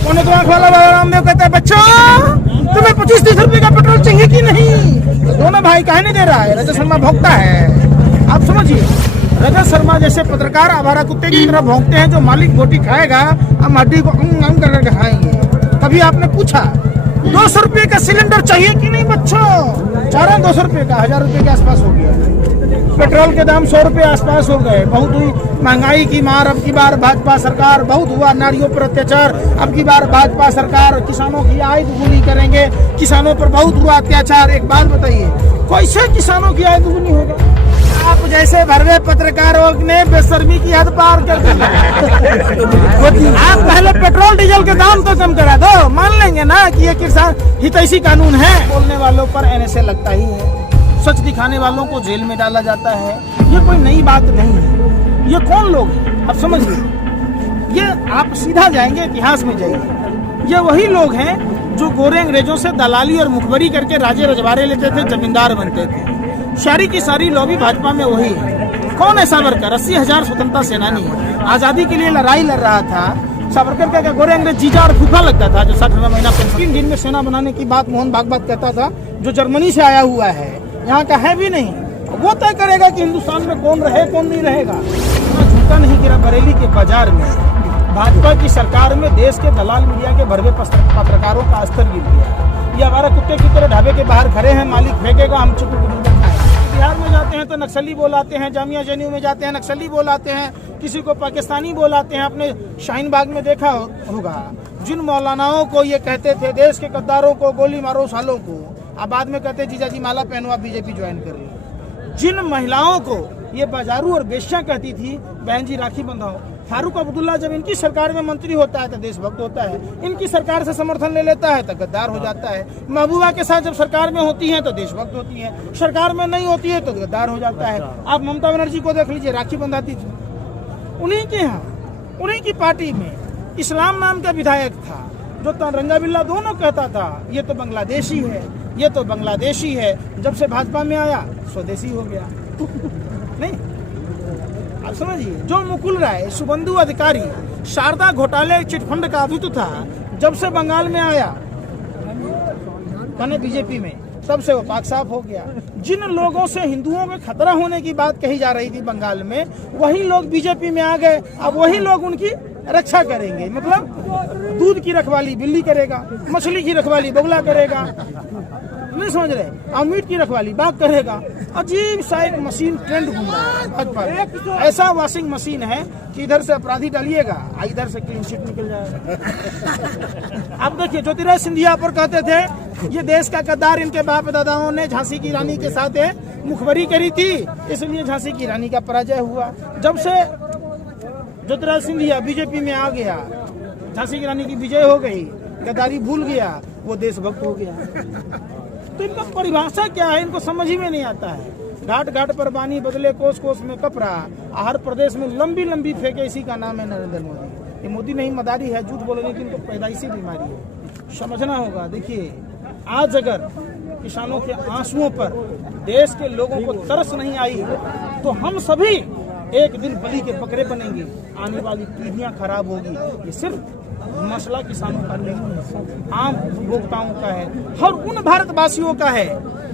पौने 2 लाख वाला बाबा रामदेव कहता है बच्चों तुम्हें 25-30 रुपए का पेट्रोल चाहिए कि नहीं? दोनों भाई काहे नहीं दे रहा है? रजत शर्मा भोंकता है। आप समझिए, रजत शर्मा जैसे पत्रकार आवारा कुत्ते की तरह भौंकते हैं। जो मालिक बोटी खाएगा हम हड्डी को करके खाएंगे। कभी आपने पूछा 200 रुपए का सिलेंडर चाहिए कि नहीं बच्चों? 200 रुपए का 1000 रुपए के आसपास हो गया। पेट्रोल के दाम 100 रुपए आसपास हो गए। बहुत हुई महंगाई की मार। अब की बार भाजपा सरकार, बहुत हुआ नारियों पर अत्याचार। अब की बार भाजपा सरकार किसानों की आय दुगुनी करेंगे। किसानों पर बहुत हुआ अत्याचार। एक बात बताइए, कैसे किसानों की आय दुगुनी होगा? आप जैसे भरवे पत्रकारों ने बेशर्मी की हद पार कर दी। आप पहले पेट्रोल डीजल के दाम तो कम करा दो, मान लेंगे ना कि ये किसान हितैषी कानून है। बोलने वालों पर एनएसए लगता ही है। सच दिखाने वालों को जेल में डाला जाता है। ये कोई नई बात नहीं है। ये कौन लोग हैं आप समझिए। ये आप सीधा जाएंगे, इतिहास में जाइए। ये वही लोग हैं जो गोरे अंग्रेजों से दलाली और मुखबरी करके राजे रजवाड़े लेते थे, जमींदार बनते थे। सारी की सारी लॉबी भाजपा में वही है। कौन है सावरकर? 80,000 स्वतंत्रता सेनानी है। आजादी के लिए लड़ाई लड़ रहा था। सावरकर का गोरे अंग्रेज जीजा और फूफा लगता था, जो 60 महीना 3 दिन में सेना बनाने की बात मोहन भागवत कहता था, जो जर्मनी से आया हुआ है, यहाँ का है भी नहीं। वो तय करेगा कि हिंदुस्तान में कौन रहे कौन नहीं रहेगा। झूठा नहीं गिरा बरेली के बाजार में। भाजपा की सरकार में देश के दलाल मीडिया के भरवे पत्रकारों का स्तर गिर गया। ये हमारा कुत्ते की तरह ढाबे के बाहर खड़े हैं, मालिक फेंकेगा हम चुप खाएं। बिहार में जाते हैं तो नक्सली बोलाते हैं, जामिया जेएनयू में जाते हैं नक्सली बोलाते हैं, किसी को पाकिस्तानी बोलाते हैं। आपने शाहीन बाग में देखा होगा, जिन मौलानाओं को ये कहते थे देश के गद्दारों को गोली मारो सालों को, अब बाद में कहते जीजाजी माला पहनो आप बीजेपी ज्वाइन कर ली। जिन महिलाओं को ये बाजारू और बेश्या कहती थी बहन जी राखी बंधाओ, फारूक अब्दुल्ला जब इनकी सरकार में मंत्री होता है तो देशभक्त होता है, इनकी सरकार से समर्थन ले लेता है तो गद्दार हो जाता है। महबूबा के साथ जब सरकार में होती है तो देशभक्त होती है, सरकार में नहीं होती है तो गद्दार हो जाता है। आप ममता बनर्जी को देख लीजिए, राखी बंधाती थी। उन्हीं के यहाँ, उन्हीं की पार्टी में इस्लाम नाम का विधायक था, जो रंगा बिल्ला दोनों कहता था ये तो बांग्लादेशी है, ये तो बांग्लादेशी है। जब से भाजपा में आया स्वदेशी हो गया। नहीं, आप समझिए, जो मुकुल राय, शुभेंदु अधिकारी, शारदा घोटाले चिटफंड का आदित्य था, जब से बंगाल में आया कहने बीजेपी में, तब से वो पाक साफ हो गया। जिन लोगों से हिंदुओं में खतरा होने की बात कही जा रही थी बंगाल में, वही लोग बीजेपी में आ गए। अब वही लोग उनकी रक्षा करेंगे। मतलब दूध की रखवाली बिल्ली करेगा, मछली की रखवाली बगुला करेगा, नहीं समझ रहे, और मीट की रखवाली बाघ करेगा। अजीब सा एक मशीन ट्रेंड घूम रहा है भाजपा। ऐसा वॉशिंग मशीन है कि इधर से अपराधी डालिएगा, इधर से क्लीन शीट निकल जाएगा। अब देखिए, ज्योतिरादित्य सिंधिया पर कहते थे ये देश का गद्दार, इनके बाप दादाओं ने झांसी की रानी के साथ मुखबरी करी थी, इसलिए झांसी की रानी का पराजय हुआ। जब से ज्योतिरादित्य सिंधिया बीजेपी में आ गया, झांसी की रानी की विजय हो गई, गद्दारी भूल गया, वो देशभक्त हो गया। तो इनका परिभाषा क्या है इनको समझ ही में नहीं आता है। घाट घाट पर बानी बदले कोस कोस में कपड़ा, हर प्रदेश में लंबी लंबी फेंके, इसी का नाम है नरेंद्र मोदी। ये मोदी नहीं मदारी है, झूठ बोलने की इनको पैदाइशी बीमारी है, समझना होगा। देखिए, आज अगर किसानों के आंसुओं पर देश के लोगों को तरस नहीं आई तो हम सभी एक दिन बलि के बकरे बनेंगे, आने वाली पीढ़ियां खराब होगी। ये सिर्फ मसला किसानों का नहीं है, आम उपभोक्ताओं का है, हर उन भारतवासियों का है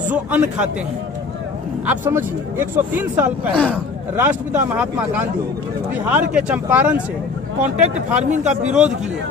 जो अन्न खाते हैं। आप समझिए, 103 साल पहले राष्ट्रपिता महात्मा गांधी बिहार के चंपारण से कॉन्ट्रैक्ट फार्मिंग का विरोध किए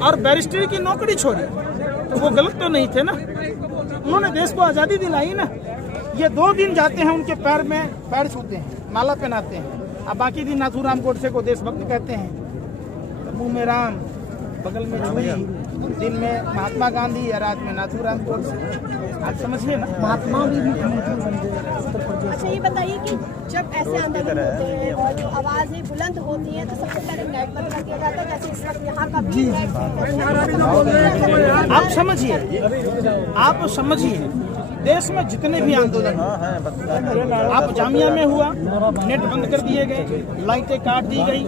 और बैरिस्टर की नौकरी छोड़ी, तो वो गलत तो नहीं थे ना। उन्होंने देश को आजादी दिलाई ना। ये 2 दिन जाते हैं उनके पैर में पैर छूते हैं, माला पहनाते हैं, अब बाकी दिन नाथूराम गोडसे को देशभक्त कहते हैं। मुंह में राम, बगल में छुरी, दिन में महात्मा गांधी या रात में नाथूराम गोडसे। आप समझिए ना, महात्मा भी अच्छा, ये बताइए कि जब ऐसे आंदोलन होते हैं और जो आवाजें बुलंद होती हैं तो सबसे पहले नेट बंद कर दिया जाता है, जैसे इस वक्त यहाँ का भी आप समझिए देश में जितने भी आंदोलन, आप जामिया में हुआ, नेट बंद कर दिए गए, लाइटें काट दी गई,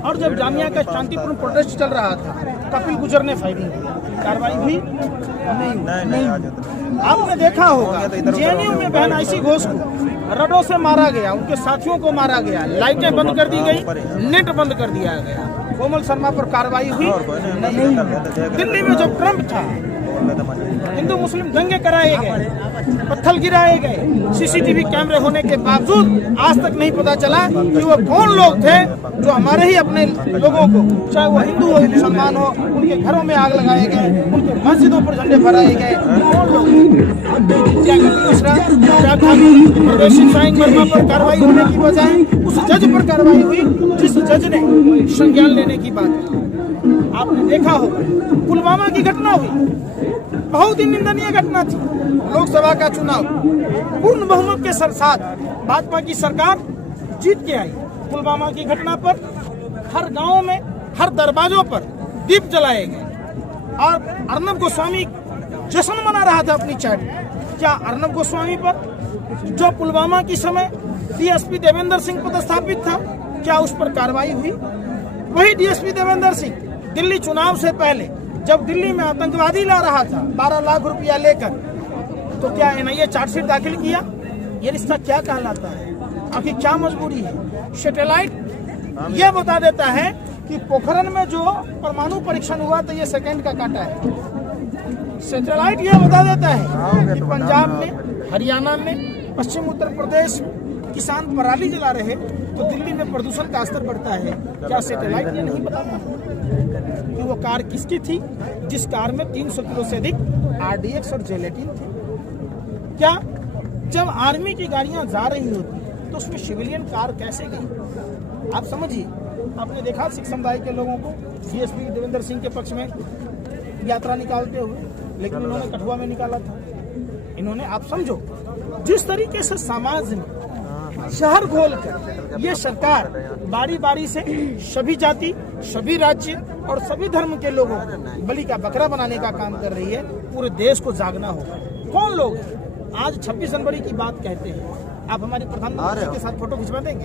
और जब जामिया का शांतिपूर्ण प्रोटेस्ट चल रहा था कपिल गुजर ने फायरिंग की, कार्रवाई भी नहीं। आपने देखा होगा जेएनयू में बहन आयशी घोष को रडों से मारा गया, उनके साथियों को मारा गया, लाइटें बंद कर दी गई, नेट बंद कर दिया गया। कोमल शर्मा पर कार्रवाई हुई नहीं। दिल्ली में जब ट्रंप था, हिंदू मुस्लिम दंगे कराए गए, पत्थर गिराए गए, सीसीटीवी कैमरे होने के बावजूद आज तक नहीं पता चला कि वो कौन लोग थे जो हमारे ही अपने लोगों को, चाहे वो हिंदू हो मुसलमान हो, उनके घरों में आग लगाए गए, उनके मस्जिदों पर झंडे फहराए गए। कौन लोग? क्या मिश्रा, क्या खानी, प्रवेश साईं वर्मा पर कार्रवाई होने की बजाय उस जज पर कार्रवाई हुई जिस जज ने संज्ञान लेने की बात की। आपने देखा हो पुलवामा की घटना हुई, बहुत ही निंदनीय घटना थी। लोकसभा का चुनाव पूर्ण बहुमत के साथ भाजपा की सरकार जीत के आई। पुलवामा की घटना पर हर गांव में, हर दरवाजों पर दीप जलाए गए और अर्नब गोस्वामी जश्न मना रहा था अपनी चैट में। क्या अर्नब गोस्वामी पर, जो पुलवामा की समय डीएसपी देवेंद्र सिंह पदस्थापित था, क्या उस पर कार्रवाई हुई? वही डीएसपी देवेंद्र सिंह दिल्ली चुनाव से पहले जब दिल्ली में आतंकवादी ला रहा था 12 लाख रुपया लेकर, तो क्या एनआईए चार्जशीट दाखिल किया? ये रिश्ता क्या कहलाता है? आखिर क्या मजबूरी है? सैटेलाइट यह बता देता है कि पोखरण में जो परमाणु परीक्षण हुआ तो ये सेकंड का काटा है। सैटेलाइट यह बता देता है कि पंजाब में, हरियाणा में, पश्चिम उत्तर प्रदेश किसान पराली जला रहे तो दिल्ली में प्रदूषण का स्तर बढ़ता है। क्या सैटेलाइट ये नहीं बताता कि वो कार किसकी थी जिस कार में 300 किलो से अधिक आरडीएक्स और जेलेटिन थे? क्या जब आर्मी की गाड़ियां जा रही होती तो उसमें सिविलियन कार कैसे गई? आप समझिए। आपने देखा सिख समुदाय के लोगों को डीएसपी देवेंद्र सिंह के पक्ष में यात्रा निकालते हुए, लेकिन उन्होंने कठुआ में निकाला था। इन्होंने, आप समझो, जिस तरीके से समाज में शहर खोलकर ये सरकार बारी बारी से सभी जाति, सभी राज्य और सभी धर्म के लोगों को बलि का बकरा बनाने का काम कर रही है, पूरे देश को जागना होगा। कौन लोग आज 26 जनवरी की बात कहते हैं? आप हमारी प्रधानमंत्री के साथ फोटो खिंचवा देंगे?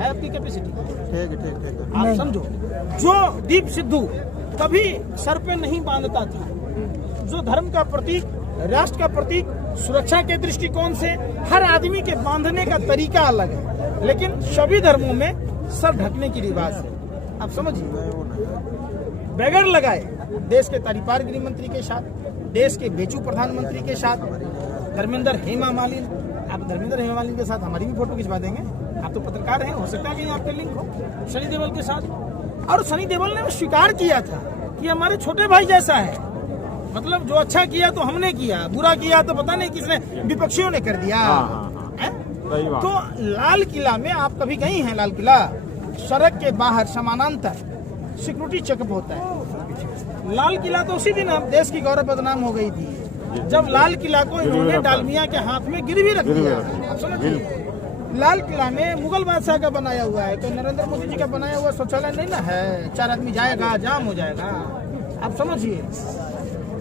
है आपकी कैपेसिटी? ठीक। आप समझो, जो दीप सिद्धू कभी सर पे नहीं बांधता था, जो धर्म का प्रतीक, राष्ट्र का प्रतीक, सुरक्षा के दृष्टिकोण से हर आदमी के बांधने का तरीका अलग है, लेकिन सभी धर्मों में सर ढकने की रिवाज है। आप समझिए, बैगर लगाए देश के तारीपार गृह मंत्री के साथ, देश के बेचू प्रधानमंत्री के साथ, धर्मेंद्र हेमा मालिनी। आप धर्मेंद्र हेमा मालिनी के साथ हमारी भी फोटो खिंचवा देंगे? आप तो पत्रकार हैं, हो सकता है कि आपके लिंक हो सनी देओल के साथ। और सनी देओल ने स्वीकार किया था कि हमारे छोटे भाई जैसा है, मतलब जो अच्छा किया तो हमने किया, बुरा किया तो पता नहीं किसने, विपक्षियों ने कर दिया। तो लाल किला में आप कभी गई हैं? लाल किला सड़क के बाहर समानांतर सिक्योरिटी चेकअप होता है। लाल किला तो उसी दिन देश की गौरव बदनाम हो गई थी जब लाल किला को इन्होंने डालमिया के हाथ में गिरवी रख दिया। आप समझिए, लाल किला में मुगल बादशाह का बनाया हुआ है, तो नरेंद्र मोदी जी का बनाया हुआ शौचालय नहीं ना है। 4 आदमी जाएगा, जाम हो जाएगा। आप समझिए,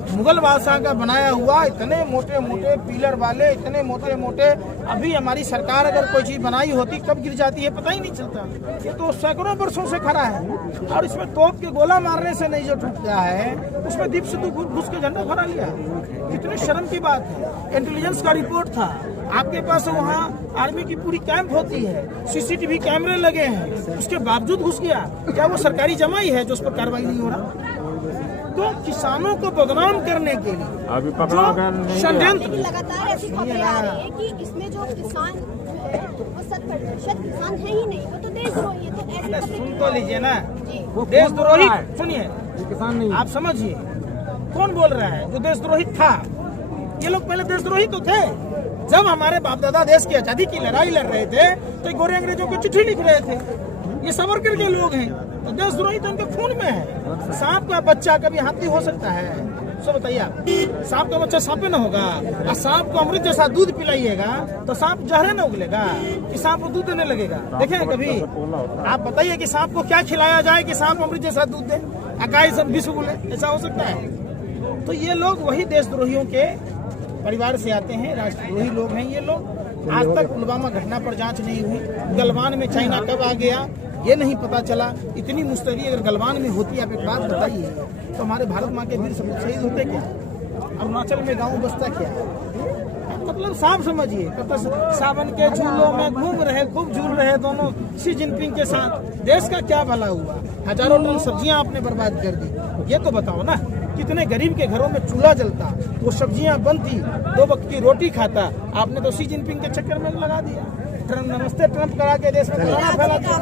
मुगल बादशाह का बनाया हुआ इतने मोटे मोटे पिलर वाले, इतने मोटे मोटे, अभी हमारी सरकार अगर कोई चीज बनाई होती कब गिर जाती है पता ही नहीं चलता। ये तो सैकड़ों वर्षों से खड़ा है और इसमें तोप के गोला मारने से नहीं जो टूट गया है, उसमें दीप सिद्धू घुस के झंडा फहरा लिया। कितनी शर्म की बात है। इंटेलिजेंस का रिपोर्ट था आपके पास, वहाँ आर्मी की पूरी कैंप होती है, सीसीटीवी कैमरे लगे हैं, उसके बावजूद घुस गया। क्या वो सरकारी जमाई है जो उस पर कार्रवाई नहीं हो रहा? तो किसानों को बदनाम करने के लिए अभी पकड़ा षड्यंत्र, लगातार ऐसी खबरें आ रही है कि इसमें जो किसान है वो 100% किसान है ही नहीं, वो तो देशद्रोही है। तो ऐसी सुन तो लीजिए ना, देशद्रोही सुनिए, किसान नहीं। आप समझिए कौन बोल रहा है जो देशद्रोही था? ये लोग पहले देशद्रोही तो थे। जब हमारे बाप दादा देश की आजादी की लड़ाई लड़ रहे थे तो गोरे अंग्रेजों को चिट्ठी लिख रहे थे। ये सावरकर के लोग हैं, तो देशद्रोही तो उनके खून में है। सांप का बच्चा कभी हाथी हो सकता है? सो बताइए आप, सांप का बच्चा सांप न होगा? और सांप को अमृत जैसा दूध पिलाइएगा तो सांप जहरे न उगलेगा कि सांप को दूध देने लगेगा? देखें कभी? आप बताइए कि सांप को क्या खिलाया जाए कि सांप अमृत जैसा दूध दे, अकाई सब विष उगले? ऐसा हो सकता है? तो ये लोग वही देशद्रोहियों के परिवार से आते हैं, राष्ट्रद्रोही लोग हैं ये लोग। आज तक पुलवामा घटना पर जांच नहीं हुई। गलवान में चाइना कब आ गया ये नहीं पता चला। इतनी मुस्तैदी अगर गलवान में होती, आप एक बात बताइए, तो हमारे भारत माँ के वीर सपूत शहीद होते क्या? अरुणाचल में गांव बसता क्या? मतलब साफ समझिए, सावन के झूलों में घूम रहे, खूब झूल रहे दोनों शी जिनपिंग के साथ। देश का क्या भला हुआ? हजारों टन सब्जियां आपने बर्बाद कर दी। ये तो बताओ ना, कितने गरीब के घरों में चूल्हा जलता, वो सब्जियां बनती, 2 वक्त की रोटी खाता। आपने तो शी जिनपिंग के चक्कर में लगा दिया। नमस्ते ट्रंप करा के देश में कोरोना फैला दिया।